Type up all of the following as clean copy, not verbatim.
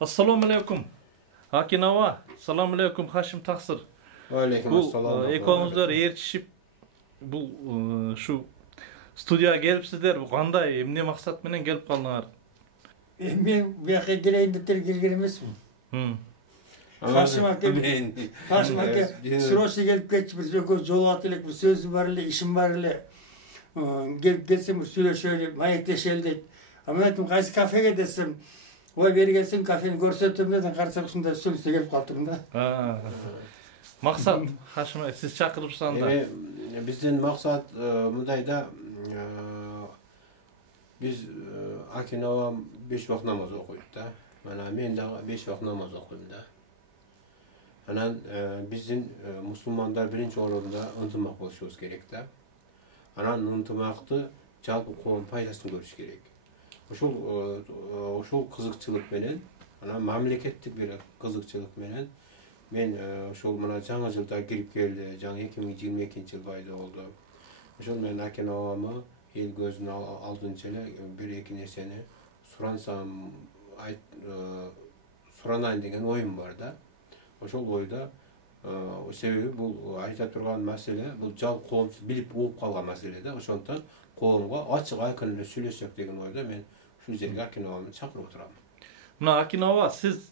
Assalamu alaikum. Hakinava. Assalamu alaikum Haşim Taksır. Aleyküm assalam. Ekoğunuzlar erişip bu şu studiya gelipsizler. Bu qanday emne maksat menen gelip kaldыңар? Men bu yoqqa keleyinde kelgen emasman. Haşim aka sırası gelip ketip biz ökö jol atılık bir sözü var ele, işim var ele. Gelip gelsem söyleşelim, mayekleşelim deyip. Ama aytdım qaysı kafege desem, oy beri gelsin kafeni görsetim deden karşısında söylese gelip kaldım da. Maksat Haşim siz çakırıpsan da. Bizden maksat mundayda biz Akinova 5 vakt namaz okuyup da. Mana men de 5 vakt namaz okuyum da. Anan bizden Müslümanlar birinci orunda ıntımak boluşubuz gerek da. Anan ıntımaktı жалпы коом пайдасын көрүш керек. Ошол кызыкчылык менен, анан мамлекеттик бир кызыкчылык менен мен ошол мына жаңы жылда кирип келди, жаңы 2022-жыл пайда болду. Ошол менен Акиновамы эл көзүнө алдынча эле бир-эки нерсени сурансам, суранайын деген оюм бар да. Ошол ойда себеби бул айта турган маселе, бул жалпы коомчу билип угуп калган маселе да. Ошондон коомго ачык айкын эле сүйлөшсөк деген ойда мен ушул жерге Акинованы чакырып отурам. Мына Акинова сиз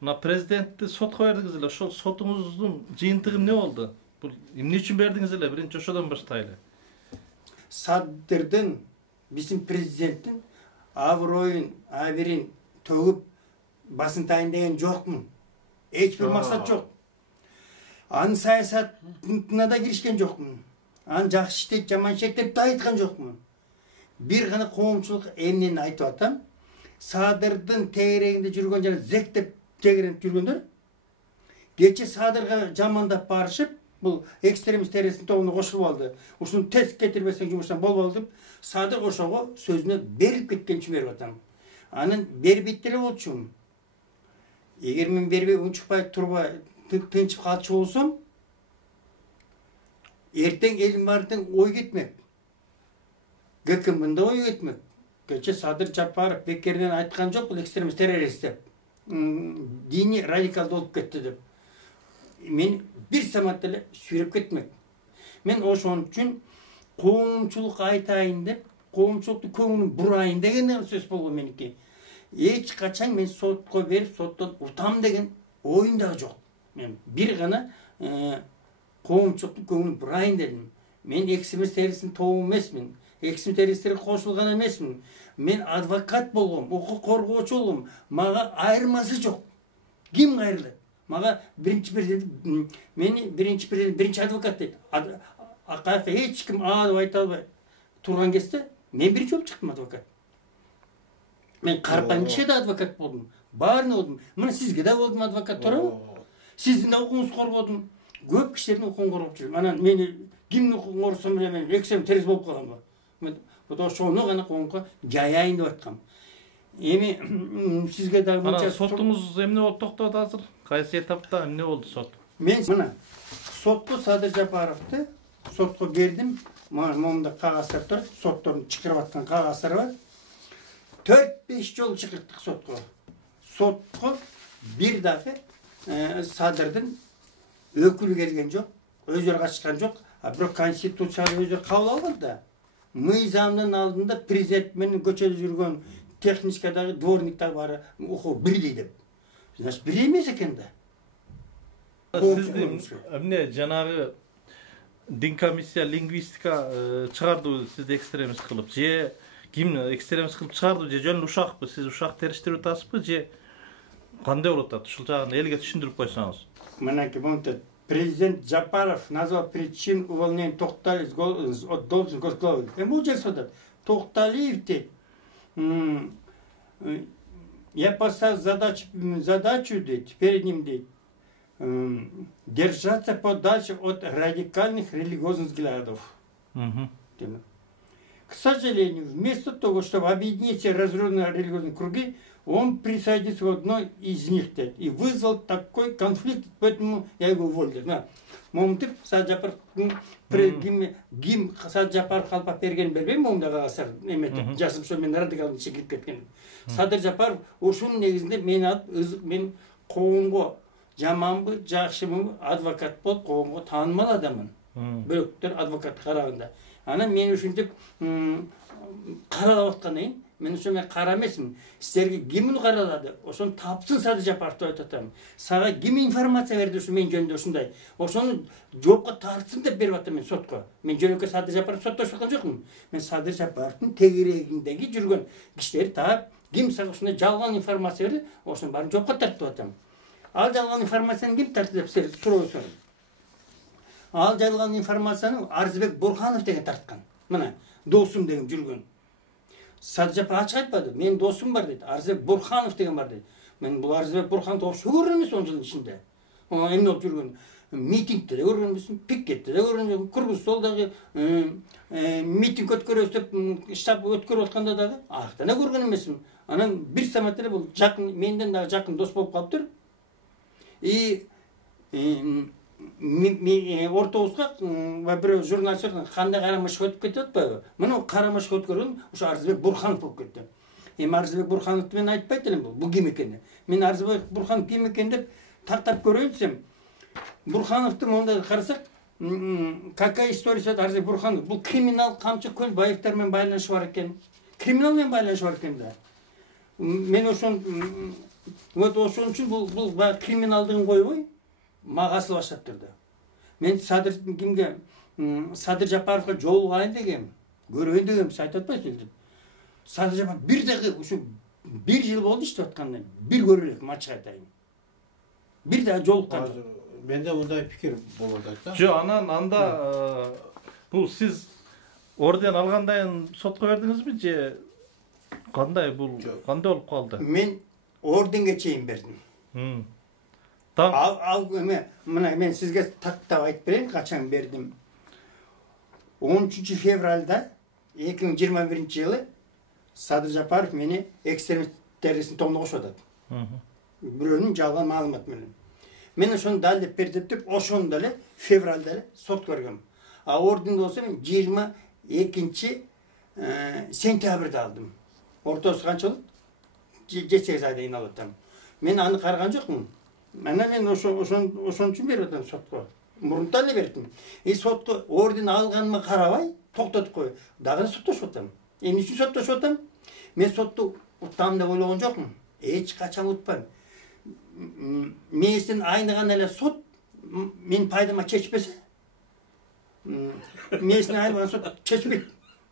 мына президентти сотко бердиңиз эле. Ошол сотуңуздун жыйынтыгы эмне болду? Бул эмне үчүн бердиңиз эле? Биринчи ошодон баштайлы. Sadr'dın bizim prezidentin avroyun, abirin tөгүп basın tayinlеген жоқ mu? Hiçbir maksat yok. Anın siyasatına da girişken жоқ mu? Anın жақсы işleyip, жаман işleyip deyip de aytkan жоқ mu? Bir gana koğumçuluk emnini aytып atam. Sadr'dın teğereğinde жүрген жана зектеп тегеренip жүргөндөр. Geçe Sadr'ga жамандап барышып, бұл экстремист тересин тобуна кошулуп алды. Ушуну тез кетирбесең жумуштан болбол деп, Садыр ошого сөзүнө берип кеткенчи берип атам. Анын бербейт деле болчу. Эгер мен бербей унчукпай турбай тынчып калчу болсом, эртең элим бардын ой кетмек. ГКМда ой кетмек. Кече Садыр Жапаров бекерден айткан жок, бул экстремист террорист деп. Дини радикал болуп кетти деп. Men bir samat ele sürüp ketmek. Men oşon üçün koğumçuluk aytayın dep, koğumçuluktu köңүнүн бурайын деген сөз болду меники. Эч качан мен сотко берип, соттон утам деген оюм дагы жок. Мен бир гана коğumçuluktu köңүнүн бурайын дедим. Мен экстремист террористтин тобу эмесмин. Экстремист террористтерге кошулган эмесмин. Мен адвокат болгом, укук коргоочу болгом. Мага айырмасы жок. Ким кайрылат? Maga birinci prezident, meni birinci advokat dedi. Akayakta hiç kim ağabey ayta albay turgan keste, men birinci olup çıktım advokat. Men karpan kişiye de advokat oldum. Barına oldum. Mına sizge de oldum advokat tora. Sizin de okuğunuz korgodum. Köp kişilerin okuğunu korgoп жүрдüm. Anan meni kimnin okuğunu korusam bile men eksem teröriст болуп калгам ба. Bu da şonu gana koğunga jayayın деп аткам. Эми sizge de мына сотуңуз эмне болуп токтоду азыр? Кайсы этапта эмне болду сот? Men mına sotko Sadır Japarov'tu. Sotko berdim. Momda kağızlar tur. Sottorun çıkırıp atkan kağızlar var. 4-5 yol çıkırttık sotko. Sotko bir defa Sadır'dın ökülü gelgen yok. Özür kaçkan yok. Bırak konstitusiyalı özür kabul almadı da. Mıyzamdan aldığında prezidentmenin göçeli yürüyen техникадағы дворниктар бары оқу бірдей деп. Значит, бір емес екен да. Сіздің эмне жанагы дин комиссия лингвистика чыгарды сизди экстремист кылып, же ким экстремист кылып чыгарды, же жөн ушакпы, сиз ушак териштирип атасызбы, же кандай болуп атат? Ушул жагын элге түшүндүрүп койсоңуз. Мынакей монтет президент Жапаров назвал причин увольнения Токталиев от должности госглавы. Ему же сюда Токталиев дейт. Я поставил задачу перед ним держаться подальше от радикальных религиозных взглядов. К сожалению, вместо того, чтобы объединить все разрушенные религиозные круги, Он присоединился к одной из них и вызвал такой конфликт, поэтому я его уволил. Момтип Саджапар гим Саджапар қалпа берген бербей момдағы ғасыр неметіп жасып сол мен радикалдың шекіліп кеткен. Садыр Жапар ошының негізінде мен алып мен қоғамға жаманбы жақшымы адвокат болып қоғамға танымал адамын. Бөліктер адвокат қарағанда. Ана мен үшін деп қаралап отқанайын. Мен үшін мен қара емесмін. Сіздерге кімін қаралады? Осыны тапсын Садыр Жапарды айтатамын. Саға кім информация берді осы мен жөнінде осындай. Осыны жопқа тартсын деп беріп жатырмын мен сотқа. Мен жөнекке Садыр Жапарды соттап жатқан жоқпын. Мен Садыр Жапардың тегерегіндегі жүрген кісілерді тап, кім саға осындай жалған информация берді, осыны барын жопқа тартып жатырмын. Ал жалған информацияны кім тартты деп сіздер сұрау. Ал жалған информацияны Арзыбек Бурханов деген тартқан. Мына досым деген жүрген. Садыр Жапар açık айтпады. Мен досым бар дейді. Арзыбек Бурханов деген бар дейді. Мен бұл Арзыбек Бурхановты вообще көрген емес 10 жылдың ішінде. Эмне болып жүрген? Митингте де көрген емеспін, пикетте де көрген емеспін. Кыргызстолдағы митинг өткөрөбүз деп штаб өткөрүп атканда дагы артына көрген емеспін. Анан бир самат эле бул жакын менден дагы жакын дос болуп калыптыр. И ортоғызға бір журналистер қандай қарамашқа өтіп кетеді ба? Мұны қарамашқа өткерген ұшы Арзыбек Бурханов болып кетті. Арзыбек Бурхановты мен айтпайды елім бұл кім екені. Мен Арзыбек Бурханов кім екен деп тақтап көрейін десем. Бурхановты онда қарасақ, какая история Арзыбек Бурханов? Бұл криминал Қамшы Көлбаевтармен байланышы бар екен. Криминалмен байланышы бар екен да. Мен ошон үшін бұл криминалдығын қойбой. Мағасы баштап тұрды. Мен Садыр Жапаровқа жолығайын дегем, көрейін дегем, сайт атпайсыз деп. Садыр Жапаров бір дегі, бір жыл болды ішті атқанда, бір көрелік матчқа айтайын. Бір дегі жолыққан. Менде мұндай пікір болады айтта. Жо, анда бұл сіз орден алғандайын сотқа бердіңіз бе, же қандай болып қалды? Мен орденге чейін бердім. Мен сізге тақтап айтып берейін, қашан бердім. 13 февральда 2021 жылы Садыр Жапаров мені экстремист террористің тобына қосып атады. Біреуінің жалған маалымат менен. Мен ошоны дәлдеп бердіп деп, ошоны дәле февральда сот көргем. А орденде болса мен 22 сентябрьде алдым. Ортасы қанша болды? 7-8 айда айналып. Мен аны қарған жоқпын. Мен ошон үчүн берип атам сотко. Мурунтан эле бердим. Сотко орден алганыма карабай токтотуп кой. Дагы соттошуп атам. Эмне үчүн соттошуп атам? Мен сотту уттам деп ойлогон жокмун. Эч качан утпайм. Менин айныган эле сот мен пайдама чечпесе, менин айныган сот чечпейт.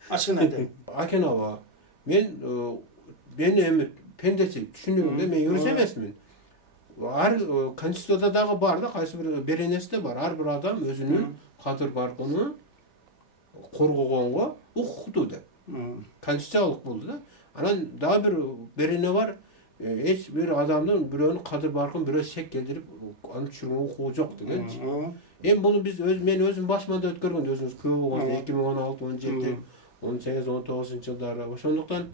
Ашыгын айтайын. Акенова, мен эми пендечилик түшүнүгүмдө мен юрист эмесмин. Конституцияда дагы бар да, кайсы бир беренесте бар. Ар бир адам өзүнүн кадыр баркын коргогонго укуктуу деп. Конституциялык болду да. Анан дагы бир берене бар. Эч бир адамдын бирөөнүн кадыр баркын бирөө шек келтирип, аны түшүрүүгө укугу жок дегенчи. Эми буну мен өзүм башымда өткөргөн, өзүңүз күбө болгон 2016, 17, 18, 19 жылдары. Ошондуктан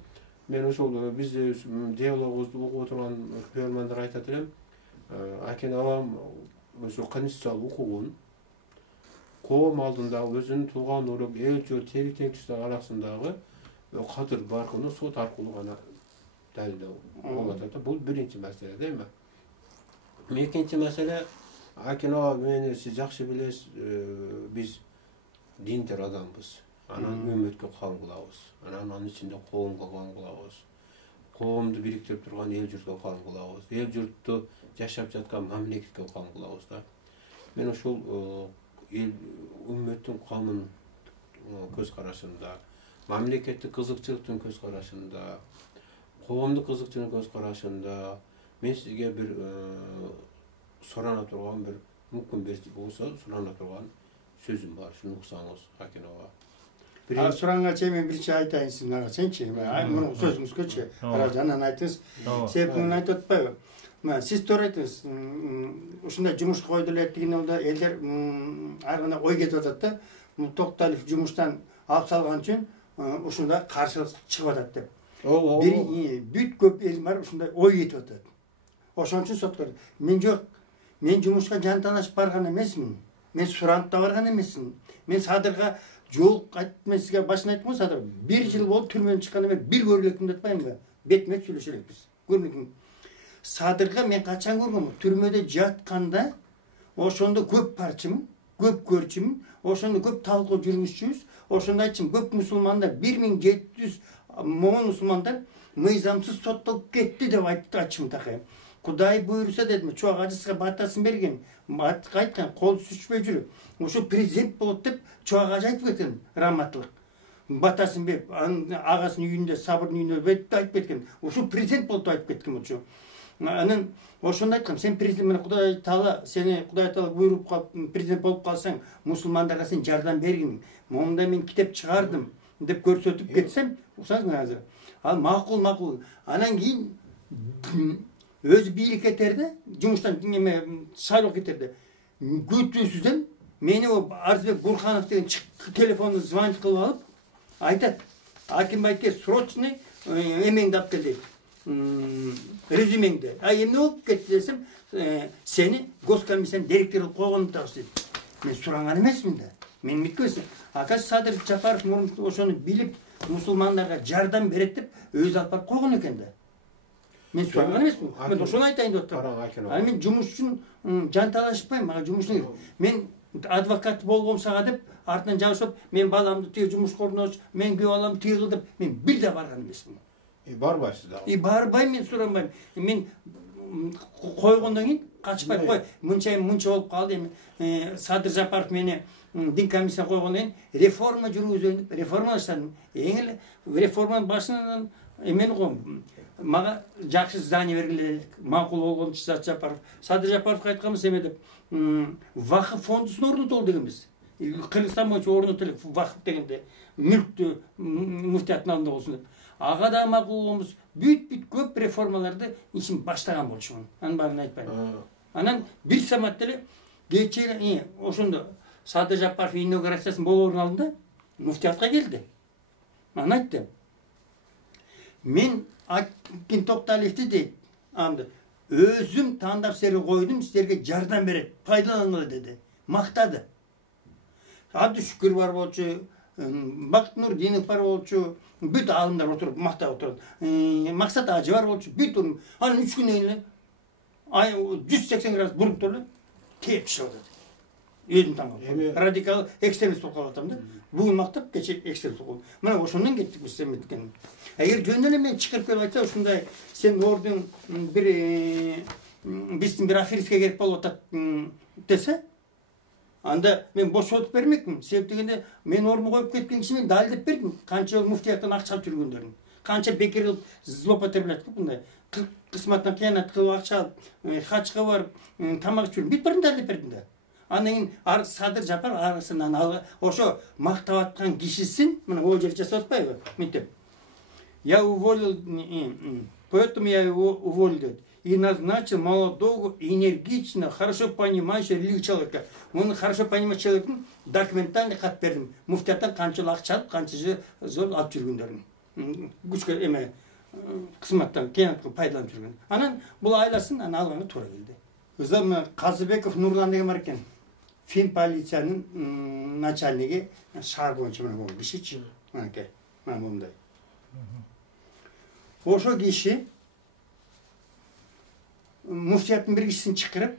мен ошол биз диалогубузду угуп отурган көрөрмандар айтат элем. Акен авам ошо конституциялык укугун коом алдындагы өзүнүн туулган урук, эл журт, тейлик теңчиликтер арасындагы кадыр баркыны сот аркылуу гана далилдөө болот да. Бул биринчи маселе, дейм. Экинчи маселе, Акен ава мени сиз жакшы билесиз, биз диндер адамбыз. Анан үммөткө кам кылабыз. Анан анын ичинде коомго кам кылабыз. Коомду бириктирип турган эл журтка кам кылабыз. Эл журтту жашап жаткан мамлекетке кам кылабыз да. Мен ошол эл үммөттүн камын көз карашында, мамлекеттик кызыкчылыктын көз карашында, коомдук кызыкчылыктын көз карашында мен сизге бир сурана турган бир мүмкүн болсо сурана турган сөзүм бар. Шуну уксаңыз, Акенова. Суранга чейин мен биринчи айтайын сиздин агаченчи. Муну сөзүңүзгөчү. Жанан айтыңыз. Себебин айтып атпайбы? Сиз туура айттыңыз. Ушундай жумуш койду эле дегенде элдер ар кандай ой кетип атат да. Токталиев жумуштан алып салган үчүн ушундай каршылык чыгып атат деп. Бүт көп ел бар ушундай ой кетип атат. Ошон үчүн сотко мен жок. Мен жумушка жанталашып барган эмесмин. Мен суранып да барган эмесмин. Мен Садырга жол мен сизге башында айттым го Садыр. 1 жыл болуп түрмөдөн чыкканда мен бир көргөлекмин деп атпаймынбы? Бетме сүйлөшө элекпиз. Көрмөкмүн. Садырга мен качан көргөм? Түрмөдө жатканда ошондо көп парчымын, көп көрчүмүн, ошондо көп талкуу жүргүзчүбүз. Ошондо айтчым, көп мусулмандар 1700 момун мусулмандар мыйзамсыз соттолуп кетти деп айтчым такай. Кудай буйруса дедим, чоң ажысына батасын берген, айткан, кол сүчпөй жүрүп. Ошо президент болот деп чоң ажы айтып кеткен, раматтылык. Батасын берип, агасынын үйүндө, Сабырдын үйүндө айтып кеткен. Ошо президент болот деп айтып кеткен ошо. Анан ошондо айткам, сен президент менен Кудай Таала, сени Кудай Таала буйруп калып, президент болуп калсаң, мусулмандарга сен жардам бергин. Момунда мен китеп чыгардым деп көрсөтүп кетсем, ушаңыз азыр. Ал макул. Анан кийин өзү бийлик кетерде, жумуштан шайлоо кетерде. Күтүүсүздөн мени Арзбек Бурханов деген телефонду звонить кылып алып, айтат, Акимбайке срочный эмеңди алып кел дейт. Резюмеңди. Эмне болуп кетти десем, сени госкомиссиянын директору кылып койгонун атабыз дейт. Мен суранган эмесмин да. Мен миткөсүм. Акаш Садыр Жапаров ошону билип, мусулмандарга жардам берет деп өзү алып барып койгон экен да. Мен суранган эмесмин. Мен ошону айтайын деп атам. Ал мен жумуш үчүн жанталашпайм, мага жумуштун. Мен адвокат болгом сага деп артынан жабышып, мен баламды тиги жумушка орнош, мен күйөө баламды тиги кыл деп мен бир да барган эмесмин. Барбайсыз да. Барбайм, мен суранбайм. Мен койгондон кийин качпай кой. Мынча болуп калды эми. Садыр Жапаров мени дин комиссияга койгондон кийин реформа жүргүзөйүн деп реформа баштадым. Эң эле реформанын башынан эмени го мага жакшы здание бергиле дедик. Макул болгон Садыр Жапаров. Садыр Жапаровго айтканбыз эме деп вакыф фондусун орнотолу дегенбиз. Кыргызстан боюнча орнотолук вакыф дегенде мүлктү муфтияттын алдында болсун деп. Ага да макул болгонбуз. Бүт көп реформаларды ишин баштаган болчумун. Анын баарын айтпайм. Анан бир самат деле кечээ ошондо Садыр Жапаров инаугурациясын болоордун алдында муфтиятка келди. Анан айтты. Мен Акин Токталиевди дейт. Анда өзүм тандап силерге койдум, силерге жардам берет, пайдалангыла деди. Мактады. Абдышүкүр бар болчу, Бакыт Нурдинов бар болчу, бүт алымдар отуруп мактап отурат. Максат Ажы бар болчу, бүт анан 3 күндөн кийин 180 градус буруп туруп теп чыгып атат. Өзүм таңгал. Радикал экстремист болуп калып да. Бүгүн мактап, кече экстремист болуп. Мына ошондон кеттик биз эметкен. Эгер жөн эле мен чыгарып келип айтса, ушундай сен ордун биздин бир аферистке керек болуп атат десе, анда мен бошотуп бермекмин. Себеп дегенде мен ордума коюп кеткен киши мен далилдеп бердим. Канча жыл муфтияттан акча алып жүргөндөрүн. Канча бекер кылып злоупотреблять кылып мындай кызматтан кыянат кылып акча алып, хачка барып, тамак ичип бүт бирин далилдеп бердим да. Анан кийин Садыр Жапаров арасынан ошо мактап аткан кишисин мына могу жерде жасап атпайбы? Мынтип. Я уволил, поэтому я его уволил. И назначил молодого, энергичного, хорошо понимающего религию человека. Он хорошо понимает человека, документальный хат бердим. Муфтияттан канча жыл акча алып, канча жыл алып жүргөндөрүн. Күчкө эме кызматтан кыянат кылып пайдаланып жүргөн. Анан бул айласын алганга туура келди. Өзүм Казыбеков Нурлан деген бар экен. Фин полициянын начальниги шаар боюнча мына бул кишичи. Мынакей, мына мындай. Ошо киши муфтияттын бир кишисин чакырып,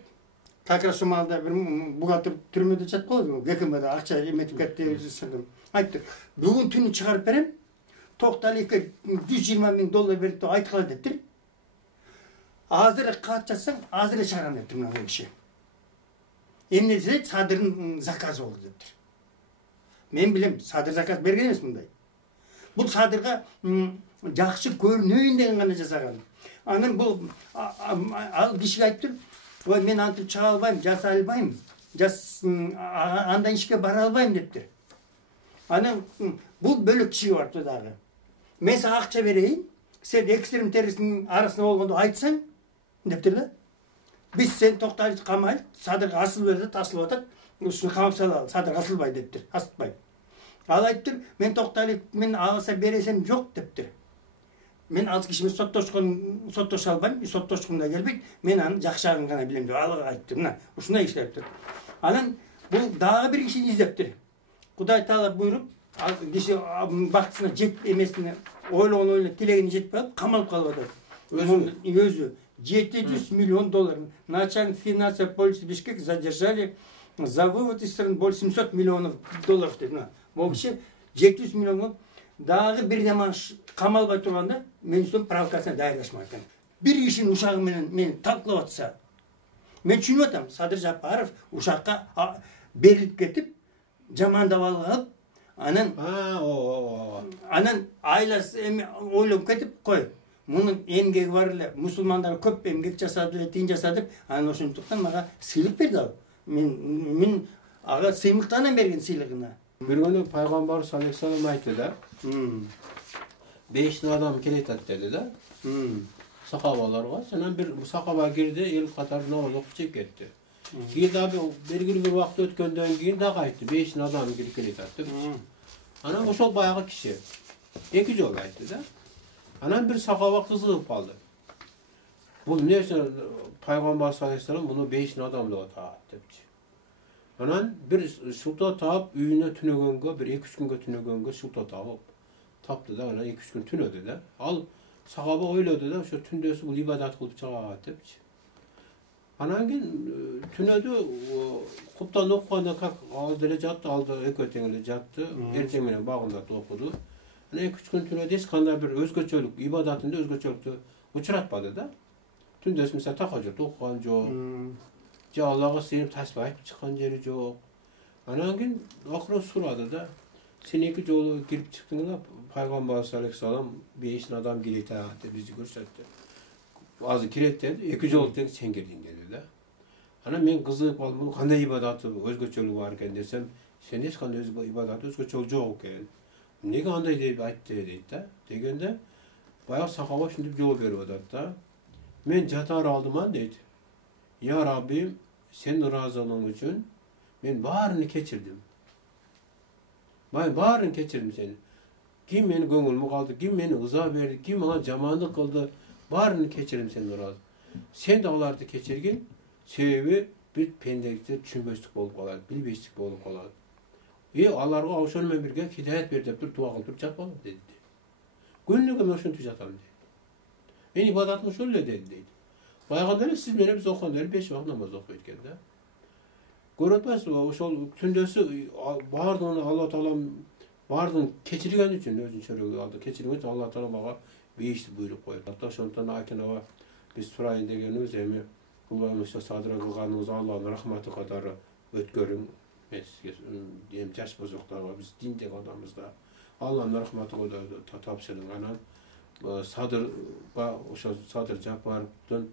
как раз ошол бир бухгалтер түрмөдө жатып калды, ГКМда акча эметип кетти деп айтты. Бүгүн түнү чыгарып берем. Токталиевке $120,000 берип деп айткыла дептир. Азыр кат жазсаң, азыр эле чыгарам дептир мына киши. Эмне десе Садырдын заказы болду дептир. Мен билем, Садыр заказ берген эмес мындай. Бул Садырга жакшы көрүнөйүн деген гана жасаган. Анан бул ал кишиге айтып, "Ой, мен антип чыга албайм, жасай албайм. Андай ишке бара албайм" дептир. Анан бул бөлөк кишиге барыптыр дагы. Мен сага акча берейин, сен экстрем террористтин арасында болгондо айтсаң дептир да. Биз сен Токталиевди камайт, Садырга асыл берди, тасылып атат. Ушуну камап салалы, Садыр асылбай дептир, асытпай. Ал айтыптыр, мен Токталиев мен алса бересем жок дептир. мен алыс кишимен соттошо албайм, соттошкум да келбейт. Мен анын жакшыгын гана билем деп ага айтты. Мына ушундай иштептир. Анан бул дагы бир кишини издептир. Кудай Таала буйруп, киши бактысына жет эмесине ойлогон тилегине жетпей калып, камалып калып атат. Өзү 700 миллион долларов. Начальник финансовой полиции Бишкек задержали за вывод из страны более 700 миллионов долларов. Вообще 700 миллионов. Дагы бир нема камалбай турганда мен үстүм провокация даярдашмак экен. Бир кишинин ушагы менен мени талкалап атса, мен түшүнүп атам, Садыр Жапаров ушакка берилип кетип, жамандап алып, анан айласы эми ойлоп кетип, кой, мунун эмгеги бар эле, мусулмандар көп эмгек жасады эле, тиң жасады деп, анан ошондуктан мага сыйлык берди ал. Мен ага сыймыктан берген сыйлыгына. Bir günü Peygamber sallallahu aleyhi ve sellem aytты да. 5 adam kelет dedi da. Sahabalarga. Sonra bir sahaba girdi, el katarına olup çıkıp gitti. Girdi abi belirli bir vakit ötkenden keyin daha aytdı. 5 adam girip kelet attı. Ana oşol bayağı kişi. İki jol aytdı da. Ana bir sahaba kızıp kaldı. Bu ne için Peygamber sallallahu aleyhi ve sellem bunu 5 adam da taat dedi. Anan bir sulta taap üyüne tünegönge, bir 2-3 günge tünegönge sulta taap taptı da, ana 2-3 gün tünödü de. Al sahaba öyledi de, şu tündösü bu ibadat kılıp çağa tepçi. Anan gün tünödü, kuptan okuyanda kalk aldı jattı, aldı ökötengile jattı, ertemine bağında okudu. Ana 2-3 gün tünödü, eskanda bir özgöçölük, ibadatında özgöçölüktü uçuratmadı da. Tündösü mesela takacırdı, okuyan jo. Allah'a sığınıp tasbih ayıp çıkan yeri yok. Anan gün akro suradı da sen iki yolu girip çıktığında Peygamber sallallahu aleyhi ve sellem 5 adam girip bizi görsetti. Azı giret dedi, iki yolu dedi sen girdin dedi de. Ana men kızıp aldım, kanday ibadatı özgöçölü varken desem sen hiç kanday ibadatı özgöçölü yok eken. Ne kanday deyip ayıttı dedi de. Degende bayağı sahaba şimdi cevap veriyor da. Men catar aldım an dedi. Ya Rabbim, senin razılığın için ben bağrını keçirdim. Ben bağrını keçirdim seni. Kim beni gönlümü kaldı, kim beni ıza verdi, kim bana camanlık kıldı, bağrını keçirdim senin razı. Sen de onları keçirgin, sebebi bir pendekte düşünmezlik olup kalar, bilbeşlik olup kalar. Allah'a avuşanıma birge hidayet verdi, bir dua kıldıp çatmalı dedi. Günlüğüm şunu tücatam dedi. Ben ibadatımı şöyle dedi. Bayağıdan siz mene biz okanları 5 vakit namaz okuyurken de. Görüntmez oşol tündösü bardığını Allah Teala bardığını keçirgen için özün çörüğü aldı. Keçirgen için Allah Teala bana 5'ti buyruk koydu. Hatta şondan akinava biz surayın degenimiz emi kullarımızda sadra kılganımız Allah'ın rahmeti kadarı ötkörün hem yaş bozuklarına biz din tek adamızda Allah'ın rahmeti kadarı tapşırın anan Sadır Japar'dan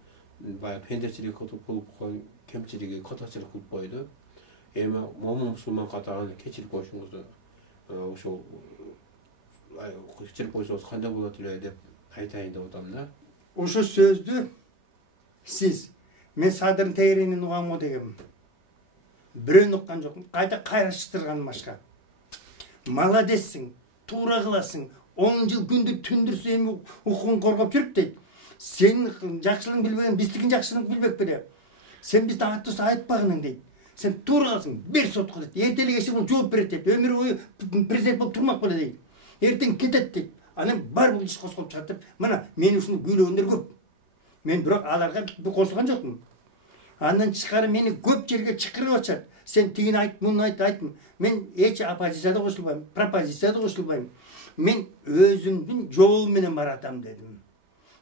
bayağı penderçilik kılıp koyun, kemçiliği, kataçılık kılıp koydu. Ama Muhammed Müslüman katağını keçirip koşumuzdu. Şu keçirip koşumuz kanda bulatılıyor dep aytayın da odamda. Oşo sözdü siz men Sadır'ın teyrinin uğanma degem. Bireun uqqan joqum, qayta qayraştırgan başka. Maladessin, tuğra kılasın. 10 yıl gündür tündürse emi hukukun korgap жүрүп дейт. Senin жақшылығын bilbegen, биздикин жақшылығын bilbek bile. Sen bizde attısı aytpagының дейт. Sen tuğralsın, bir sotku deyt. Erteli geçti bunu жооп берет deyt. Ömür boyu prezident болып turmak bile deyt. Erten ketet deyt. Anam бар бұл iş қосылып чатып, mana men ушуну күйлөгөндөр көп. Men бирок аларга кошулган жокмун. Андан тышкары мени көп жерге чакырып атышат. Sen тигини айт, муну айт, айтмын. Мен эч оппозицияда кошулбайм, пропозицияда кошулбайм. Men özümdün yol menen baratam dedim.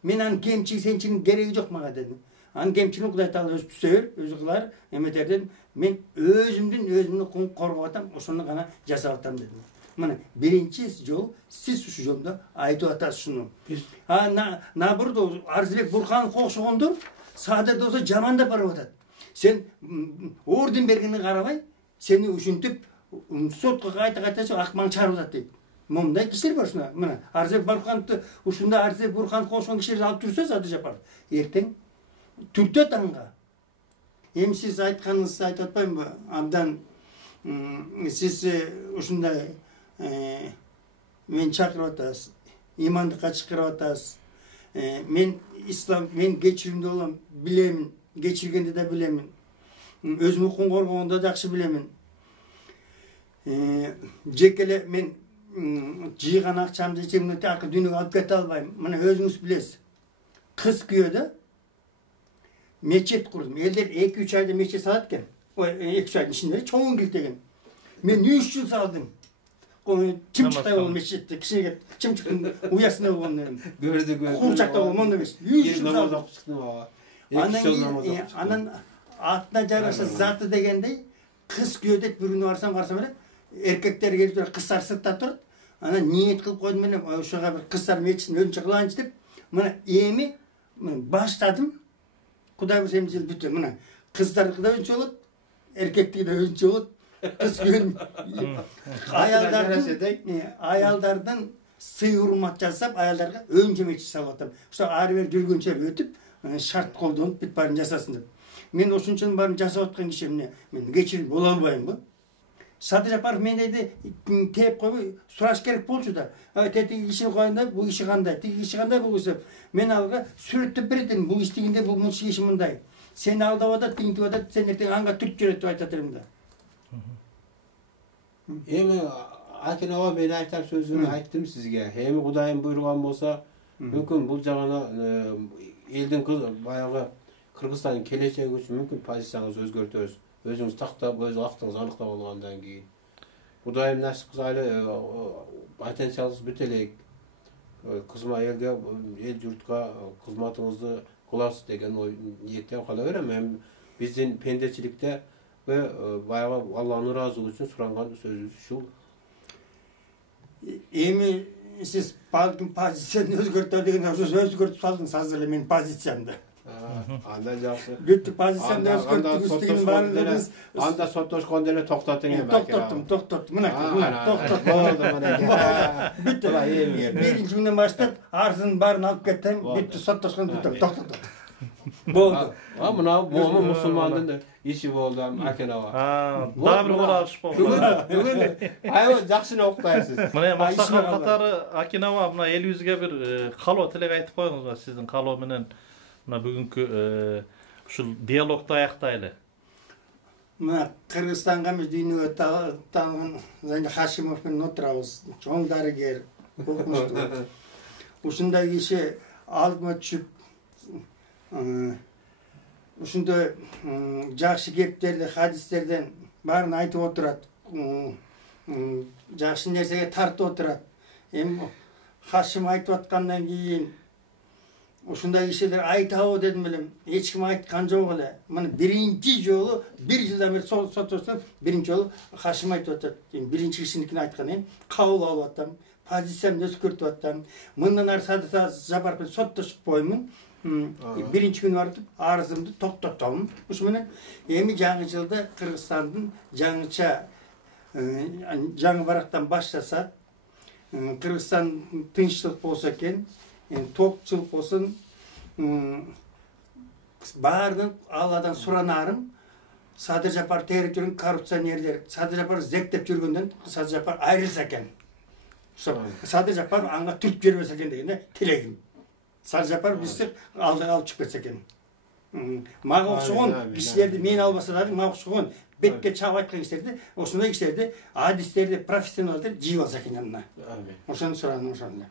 Men an kemçi sençinin gereği yok maga dedim. An kemçinin Kuday Taala öz tüsör, özü kılar, emeterden men özümdün korgop atam, oşonu gana jasap atam dedim. Mana birinci yol siz şu yolda aytып atasiz şunu. Na burada Arzibek Burhan kokşogondor, Sadırda olsa jamandap barып atat. Sen орден бергенин карабай, seni ушинтип сотко кайта акмаң чарып атат дейт. Мындай кишилер бар шуна. Мына Арзебек Бурхановду ушунда Арзебек Бурханов кошкон кишилер алып жүрсө Садыр Жапаров. Эртең түртөт анга. Эми сиз айтканыңызды айтып атпаймынбы? Абдан сиз ушундай мен чакырып атасыз. Имандыкка чакырып атасыз. Men İslam, men geçirimde olan bilemin, geçirgende de bilemin. Özüm hukukun korgogunda da jakşı bilemin. Jekele men jıygan akçamды içimde takı dünüge alıp kete albayım. Mana özünüz bilesiz. Kız köyde meçet kurdum. Elder 2-3 ayda meçet salatken. O 2-3 ayın içinde çoğun giltegen. Men 3 yıl saldım. Çimçikta ol meçette. Kişiye çimçikin uyasına olmanlarım. Gördük. Kurcakta olman demiş. 3 yıl namaz saldım. okup çıktım baba. Anan atına jarasa zatı degende kız köyde birini varsam öyle erkekler gelip kızlar sırtta turut. Ana niyet kılıp koydum men oşaga bir kızlar meçin önce kılanç dep. Mana emi başladım. Kuday bu semcil bütün. Mana kızlar da önce olup erkekler de önce olup kız köyün ayallardan sый урмат жасап аялдарга өн жемечи салып. Ошо ары бери жүргөнчө өтүп, шарт колдонуп бүт баарын жасасын деп. Мен ошончонун баарын жасап аткан киши мен кечирим боло албаймынбы? Садыр Жапаров мен деди тээп койбой сураш керек болчу да. Тетиги кишини коюнда бул киши кандай, тиги киши кандай бул киши деп. Мен алга сүрөттөп беретин. Бул иштигинде бул киши мындай. Сени алдап атат, тиңтип атат, сен эртең анга түрт жүрөт деп айтат элем да. Эми Akin ağa ben aytar sözünü ayttım sizge. Hem Kudayım buyurgan bolsa, mümkün bul jagana eldin bayağı Kırgızstan'ın keleceği üçün mümkün pozisiyanınızı özgörtörüz. Özünüz taktap, öz aktınız anıqta bolgandan keyin. Kudayım nasip kızaylı potensialınız bütelek. Kızma elge, el yurtka kızmatınızı kılasız degen o niyetten kalaverem. Hem bizden pendeçilikte ve bayağı Allah'ın razılığı için surangan sözünüz şu. Эми сиз балким позицияны өзгөртө деген сөз өзгөртүп салдыңыз азыр эле менин позициямды. Анда жакшы. Бүт позициямды өзгөртүңүз деген баардыгыңыз. Анда соттошкондо эле токтотуң эми. Токтоттум. Мына токтоттум. Болду мына. Бүт биринчи күндөн баштап арзын баарын алып кеттим. Бүт соттошкон бүт токтоттум. Болду. Мына момун мусулмандын да иши болду Akin ağa. Daha bir uğraşıp oldu. Ayol jakşını okudaysız. Mına maksakal katары Akin ağa mına el yüzüge bir kalo tilek aytıp koyuңuz sizin kalo menen mına bugünkü uşul diyalogda ayaktaylı. Mına Kırgızстанга эмес дүйнөгө таанган Zangi Hashimov менен отурабыз. Чоң дарыгер, окумуштуу. Ушундай киши алдыма түшүп ушундай жакшы кептерди, хадистерден баарын айтып отурат. Жакшы нерсеге тартып отурат. Эми Хашим айтып аткандан кийин ушундай кишилер айтабы дедим элем. Эч ким айткан жок эле. Мына биринчи жолу 1 жылдан бери соттошсом, биринчи жолу Хашим айтып атат. Биринчи кишиникин айткан эми кабыл алып атам. Позициямды өзгөртүп атам. Мындан ары Садыр Жапаров соттошуп коймун. Birinci gün vardı arızımdı toktottum. Uşumenен эми жаңы жылда Кыргызстандын жаңыча жаңы барактан баштаса Кыргызстан тынччылык болсо экен, токчулук болсун, баардык Алладан суранарым. Садыр Жапаров терип жүргөн коррупционерлер, Садыр Жапаров зектеп жүргөндөн Садыр Жапаров айрылса экен. Садыр Жапаров анга түрт бербесе экен деген тилегим. Садыр Жапаров бизди алдыга алып чыгып кетсе экен. Мага окшогон кишилерди мен албаса дагы мага окшогон бетке чаап айткан кишилерди, ошондой кишилерди, адистерди, профессионалдарды жийип алса экен янына. Ошону сураным ошондо.